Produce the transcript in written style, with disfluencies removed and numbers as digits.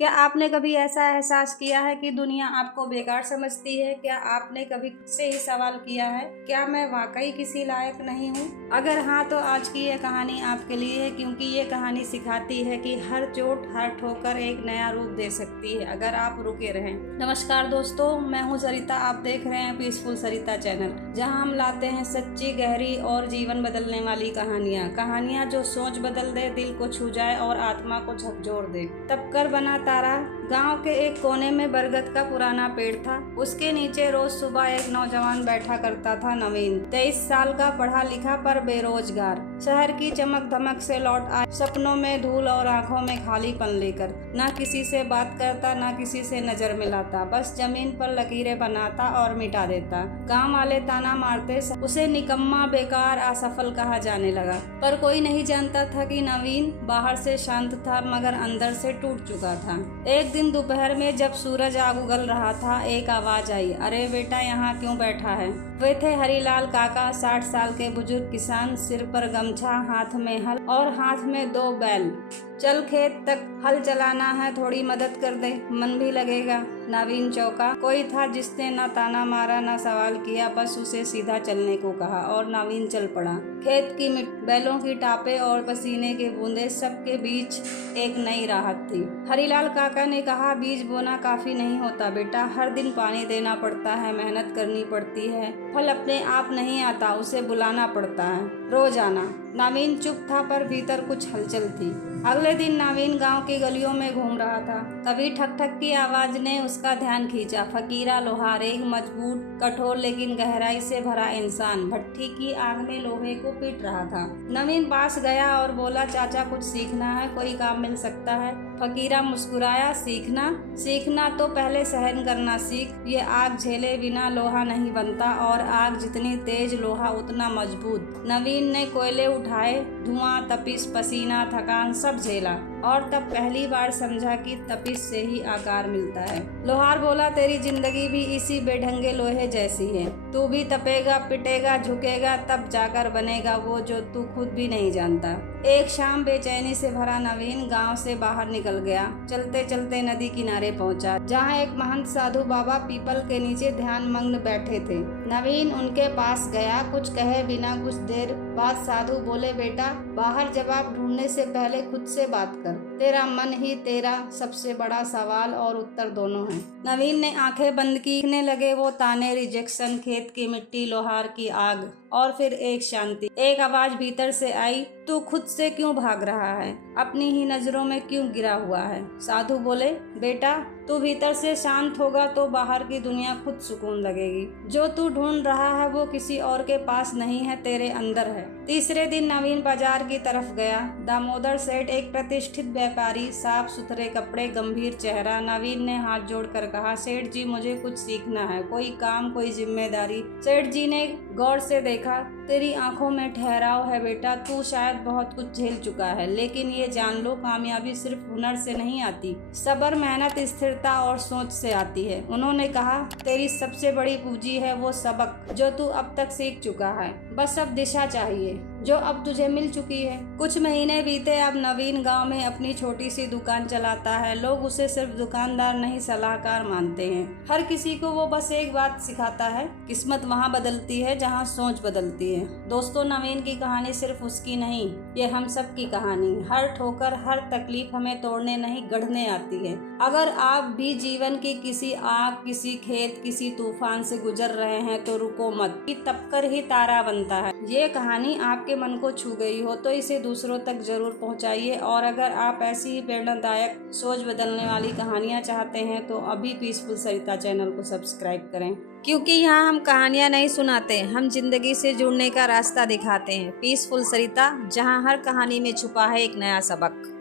क्या आपने कभी ऐसा एहसास किया है कि दुनिया आपको बेकार समझती है? क्या आपने कभी खुद से ही सवाल किया है, क्या मैं वाकई किसी लायक नहीं हूँ? अगर हाँ, तो आज की ये कहानी आपके लिए है, क्योंकि ये कहानी सिखाती है कि हर चोट, हर ठोकर एक नया रूप दे सकती है अगर आप रुके रहें। नमस्कार दोस्तों, मैं हूँ सरिता। आप देख रहे हैं पीसफुल सरिता चैनल, जहाँ हम लाते हैं सच्ची, गहरी और जीवन बदलने वाली कहानियाँ जो सोच बदल दे, दिल को छू जाए और आत्मा को झकझोर दे। तब कर बना तारा। गांव के एक कोने में बरगद का पुराना पेड़ था। उसके नीचे रोज सुबह एक नौजवान बैठा करता था, नवीन। 23 साल का, पढ़ा लिखा पर बेरोजगार। शहर की चमक धमक से लौट आया, सपनों में धूल और आंखों में खालीपन लेकर। ना किसी से बात करता, ना किसी से नजर मिलाता, बस जमीन पर लकीरें बनाता और मिटा देता। गांव वाले ताना मारते, उसे निकम्मा, बेकार, असफल कहा जाने लगा। पर कोई नहीं जानता था कि नवीन बाहर से शांत था मगर अंदर से टूट चुका था। एक दिन दोपहर में जब सूरज आग उगल रहा था, एक आवाज आई, अरे बेटा, यहाँ क्यों बैठा है? वे थे हरीलाल काका, 60 साल के बुजुर्ग किसान, सिर पर गमछा, हाथ में हल और हाथ में 2 बैल। चल खेत तक, हल चलाना है, थोड़ी मदद कर दे, मन भी लगेगा। नवीन चौंका। कोई था जिसने न ताना मारा, न सवाल किया, बस उसे सीधा चलने को कहा और नवीन चल पड़ा। खेत की मिट्टी, बैलों की टापे और पसीने के बूंदे, सबके बीच एक नई राहत थी। हरीलाल काका ने कहा, बीज बोना काफी नहीं होता बेटा, हर दिन पानी देना पड़ता है, मेहनत करनी पड़ती है। फल अपने आप नहीं आता, उसे बुलाना पड़ता है, रोज आना। नवीन चुप था, पर भीतर कुछ हलचल थी। अगले दिन नवीन गांव की गलियों में घूम रहा था। तभी ठक ठक की आवाज ने उसका ध्यान खींचा। फकीरा लोहार, एक मजबूत, कठोर लेकिन गहराई से भरा इंसान, भट्ठी की आग में लोहे को पीट रहा था। नवीन पास गया और बोला, चाचा, कुछ सीखना है? कोई काम मिल सकता है? फकीरा मुस्कुराया। सीखना तो पहले सहन करना सीख। ये आग झेले बिना लोहा नहीं बनता, और आग जितनी तेज, लोहा उतना मजबूत। नवीन ने कोयले उठाए, धुआं, तपिश, पसीना, थकान सब झेला, और तब पहली बार समझा कि तपिश से ही आकार मिलता है। लोहार बोला, तेरी जिंदगी भी इसी बेढंगे लोहे जैसी है। तू भी तपेगा, पिटेगा, झुकेगा, तब जाकर बनेगा वो जो तू खुद भी नहीं जानता। एक शाम बेचैनी से भरा नवीन गांव से बाहर निकल गया। चलते चलते नदी किनारे पहुंचा, जहां एक महंत साधु बाबा पीपल के नीचे ध्यान मग्न बैठे थे। नवीन उनके पास गया, कुछ कहे बिना। कुछ देर बाद साधु बोले, बेटा, बाहर जवाब ढूंढने से पहले खुद से बात कर। तेरा मन ही तेरा सबसे बड़ा सवाल और उत्तर दोनों है। नवीन ने आंखें बंद की। लिखने लगे वो ताने, रिजेक्शन, खेत की मिट्टी, लोहार की आग, और फिर एक शांति। एक आवाज भीतर से आई, तू खुद से क्यों भाग रहा है? अपनी ही नजरों में क्यों गिरा हुआ है? साधु बोले, बेटा, तू भीतर से शांत होगा तो बाहर की दुनिया खुद सुकून लगेगी। जो तू ढूंढ रहा है वो किसी और के पास नहीं है, तेरे अंदर है। तीसरे दिन नवीन बाजार की तरफ गया। दामोदर सेठ, एक प्रतिष्ठित व्यापारी, साफ सुथरे कपड़े, गंभीर चेहरा। नवीन ने हाथ जोड़कर कहा, सेठ जी, मुझे कुछ सीखना है, कोई काम, कोई जिम्मेदारी। सेठ जी ने गौर से देखा, तेरी आंखों में ठहराव है बेटा, तू शायद बहुत कुछ झेल चुका है, लेकिन ये जान लो, कामयाबी सिर्फ हुनर से नहीं आती, सब्र, मेहनत, स्थिरता और सोच से आती है। उन्होंने कहा, तेरी सबसे बड़ी पूंजी है वो सबक जो तू अब तक सीख चुका है, बस अब दिशा चाहिए जो अब तुझे मिल चुकी है। कुछ महीने बीते। अब नवीन गांव में अपनी छोटी सी दुकान चलाता है। लोग उसे सिर्फ दुकानदार नहीं, सलाहकार मानते हैं। हर किसी को वो बस एक बात सिखाता है, किस्मत वहाँ बदलती है जहाँ सोच बदलती है। दोस्तों, नवीन की कहानी सिर्फ उसकी नहीं, ये हम सब की कहानी। हर ठोकर, हर तकलीफ हमें तोड़ने नहीं, गढ़ने आती है। अगर आप भी जीवन की किसी आग, किसी खेत, किसी तूफान से गुजर रहे हैं तो रुको मत, कि तब कर ही तारा बनता है। ये कहानी आपके मन को छू गई हो तो इसे दूसरों तक जरूर पहुंचाइए। और अगर आप ऐसी ही प्रेरणादायक, सोच बदलने वाली कहानियां चाहते हैं तो अभी पीसफुल सरिता चैनल को सब्सक्राइब करें, क्योंकि यहाँ हम कहानियां नहीं सुनाते, हम जिंदगी से जुड़ने का रास्ता दिखाते हैं। पीसफुल सरिता, जहाँ हर कहानी में छुपा है एक नया सबक।